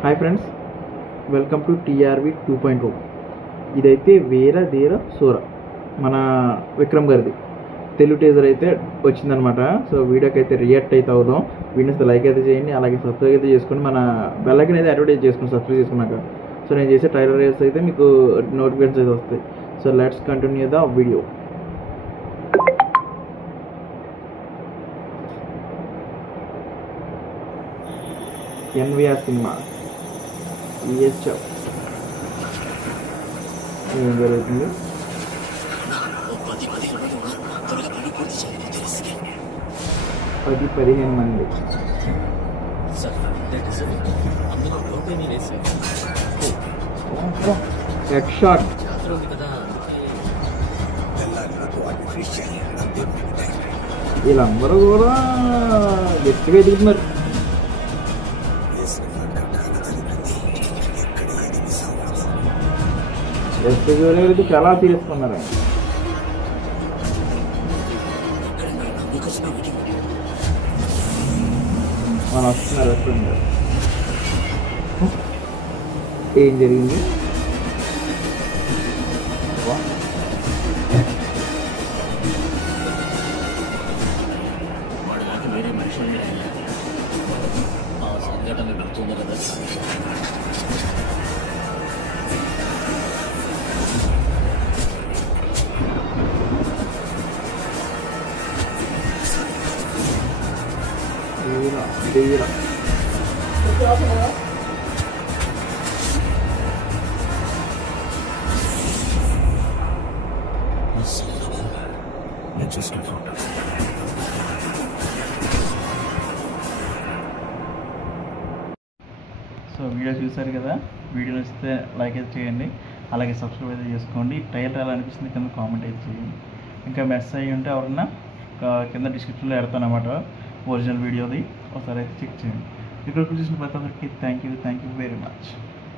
Hi friends, welcome to TRV 2.0. ఇదైతే వేరే ధీర సూర మన విక్రమ్ గారిది తెలుగు టీజర్ అయితే వచ్చిందనమాట. సో వీడియోకి అయితే రియాక్ట్ అయితే అవుదాం. వీడియోస్ లైక్ అయితే చేయండి, అలాగే సబ్స్క్రైబ్ అయితే చేసుకోండి. మన బెల్ ఐకాన్ అయితే అడ్వర్టైజ్ చేసుకోండి సబ్స్క్రైబ్ చేసుకున్నాక. సో నేను చేసే ట్రైలర్ రీల్స్ అయితే మీకు నోటిఫికేషన్స్ అయితే వస్తాయి. So let's continue the video. NVR cinema EHF ఏం జరుగుతుంది? 10-15 మంది హెడ్ షాట్. వీళ్ళందరూ కూడా గట్టిగా ఎదుగుతున్నారు. ఎస్పీ చాలా సీరియస్గా ఉన్నారు. మనం వస్తున్నారు ఎప్పుడు ఏం జరిగింది? వేరే మనుషులు ఆ సంఘటన గుర్తుంది కదా. తీరా సో వీడియో చూసారు కదా. వీడియో నచ్చితే లైక్ అయితే చేయండి, అలాగే సబ్స్క్రైబ్ అయితే చేసుకోండి. ట్రైలర్ ఎలా అనిపిస్తుంది కింద కామెంట్ అయితే చేయండి. ఇంకా మెస్ అయ్యి ఉంటే ఎవరన్నా కింద డిస్క్రిప్షన్లో పెడతాను అన్నమాట ఒరిజినల్ వీడియోది. ఒకసారి అయితే చెక్ చేయండి. ఇక్కడ చూసిన ప్రతి ఒక్కరికి థ్యాంక్ యూ వెరీ మచ్.